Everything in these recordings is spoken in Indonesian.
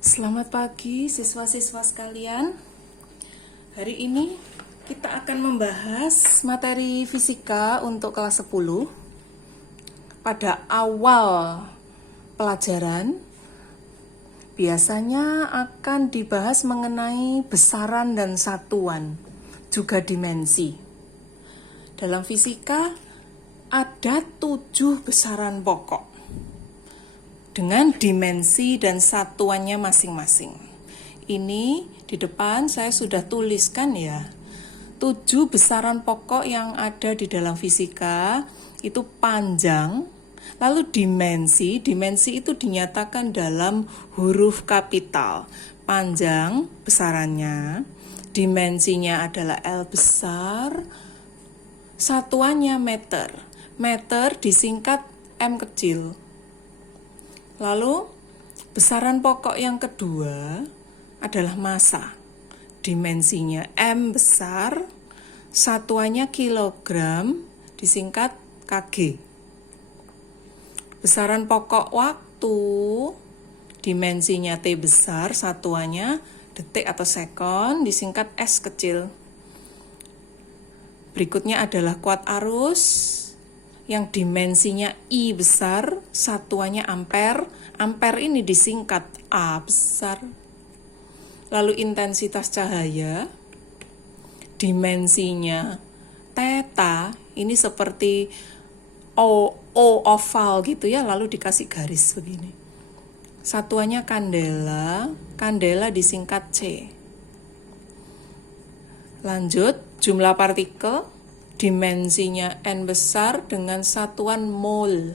Selamat pagi siswa-siswa sekalian. Hari ini kita akan membahas materi fisika untuk kelas 10. Pada awal pelajaran biasanya akan dibahas mengenai besaran dan satuan, juga dimensi. Dalam fisika ada 7 besaran pokok dengan dimensi dan satuannya masing-masing. Ini di depan saya sudah tuliskan ya. 7 besaran pokok yang ada di dalam fisika itu panjang, lalu dimensi itu dinyatakan dalam huruf kapital. Panjang besarannya, dimensinya adalah L besar, satuannya meter. Meter disingkat M kecil. Lalu, besaran pokok yang kedua adalah massa. Dimensinya M besar, satuannya kilogram, disingkat kg. Besaran pokok waktu, dimensinya T besar, satuannya detik atau sekon, disingkat S kecil. Berikutnya adalah kuat arus, yang dimensinya I besar, satuannya ampere. Ampere ini disingkat A besar. Lalu intensitas cahaya, dimensinya theta, ini seperti O oval gitu ya, lalu dikasih garis begini. Satuannya kandela, kandela disingkat C. Lanjut, jumlah partikel, dimensinya N besar dengan satuan mol.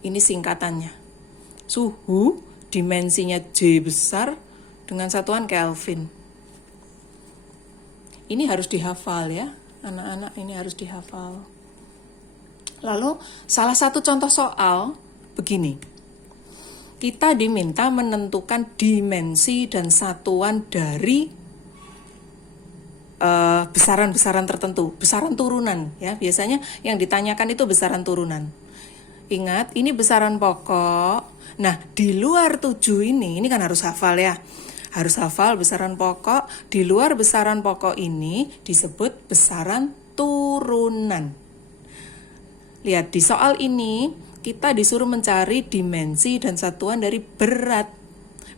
Ini singkatannya. Suhu, dimensinya J besar dengan satuan Kelvin. Ini harus dihafal ya, anak-anak, ini harus dihafal. Lalu, salah satu contoh soal begini. Kita diminta menentukan dimensi dan satuan dari besaran-besaran tertentu, besaran turunan ya. Biasanya yang ditanyakan itu besaran turunan. Ingat, ini besaran pokok. Nah, di luar 7 ini kan harus hafal ya. Harus hafal besaran pokok. Di luar besaran pokok ini disebut besaran turunan. Lihat, di soal ini kita disuruh mencari dimensi dan satuan dari berat.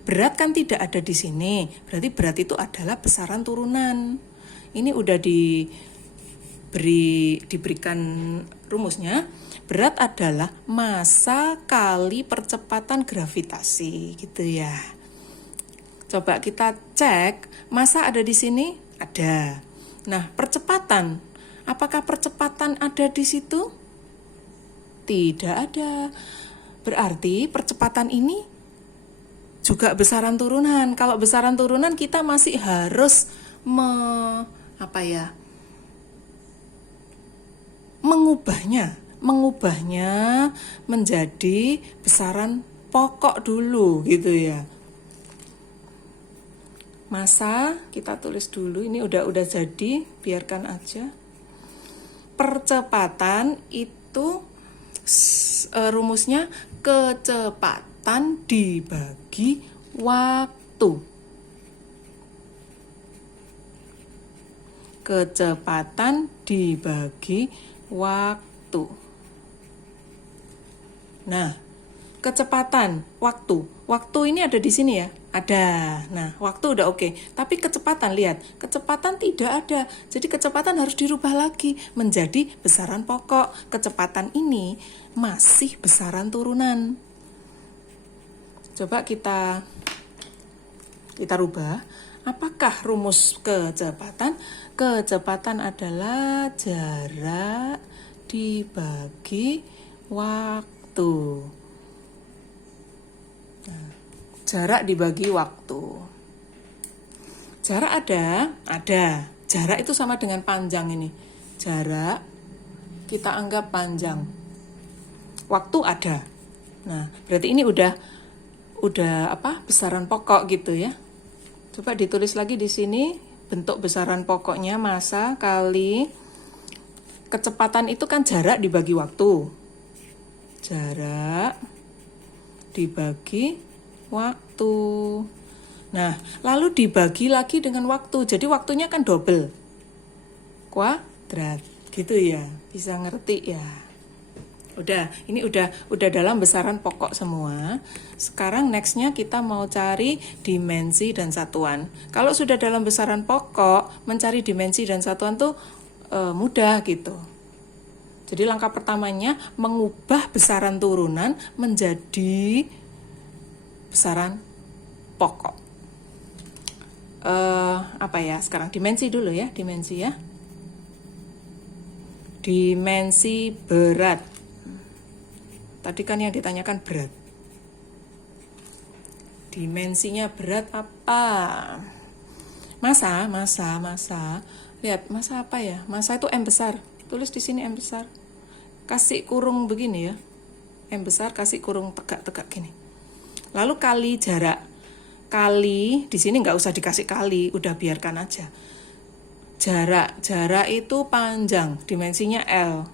Berat kan tidak ada di sini. Berarti berat itu adalah besaran turunan. Ini udah diberikan rumusnya. Berat adalah massa kali percepatan gravitasi, gitu ya. Coba kita cek, massa ada di sini? Ada. Nah, percepatan. Apakah percepatan ada di situ? Tidak ada. Berarti percepatan ini juga besaran turunan. Kalau besaran turunan kita masih harus mengubahnya menjadi besaran pokok dulu gitu ya. Massa kita tulis dulu, ini udah jadi, biarkan aja. Percepatan itu rumusnya kecepatan dibagi waktu. Kecepatan dibagi waktu. Nah, kecepatan, waktu. Waktu ini ada di sini ya? Ada. Nah, waktu udah oke. Tapi kecepatan, lihat. Kecepatan tidak ada. Jadi kecepatan harus dirubah lagi menjadi besaran pokok. Kecepatan ini masih besaran turunan. Coba kita rubah. Apakah rumus kecepatan? Kecepatan adalah jarak dibagi waktu. Nah, jarak dibagi waktu. Jarak ada. Jarak itu sama dengan panjang ini. Jarak kita anggap panjang. Waktu ada. Nah, berarti ini udah besaran pokok gitu ya. Coba ditulis lagi di sini, bentuk besaran pokoknya massa kali kecepatan itu kan jarak dibagi waktu. Jarak dibagi waktu. Nah, lalu dibagi lagi dengan waktu. Jadi waktunya kan double. Kuadrat. Gitu ya. Bisa ngerti ya. Udah, ini udah dalam besaran pokok semua. Sekarang nextnya kita mau cari dimensi dan satuan. Kalau sudah dalam besaran pokok, mencari dimensi dan satuan tuh mudah gitu. Jadi langkah pertamanya mengubah besaran turunan menjadi besaran pokok. Apa ya? Sekarang dimensi dulu ya, dimensi ya. Dimensi berat. Tadi kan yang ditanyakan berat. Dimensinya berat apa? Massa. Lihat, massa apa ya? Massa itu M besar. Tulis di sini M besar. Kasih kurung begini ya. M besar kasih kurung tegak-tegak gini. Lalu kali jarak. Kali, di sini nggak usah dikasih kali, udah biarkan aja. Jarak itu panjang, dimensinya L.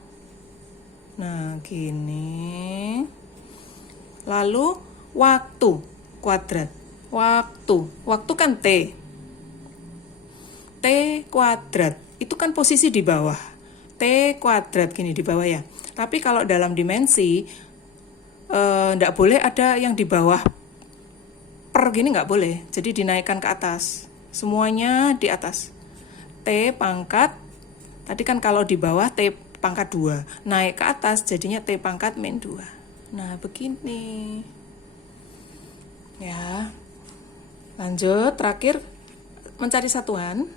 Nah, gini. Lalu waktu kuadrat. Waktu kan T. T kuadrat. Itu kan posisi di bawah. T kuadrat gini di bawah ya. Tapi kalau dalam dimensi enggak boleh ada yang di bawah per gini, nggak boleh. Jadi dinaikkan ke atas. Semuanya di atas. T pangkat. Tadi kan kalau di bawah T pangkat 2. Naik ke atas jadinya T pangkat min 2. Nah, begini. Ya. Lanjut, terakhir mencari satuan.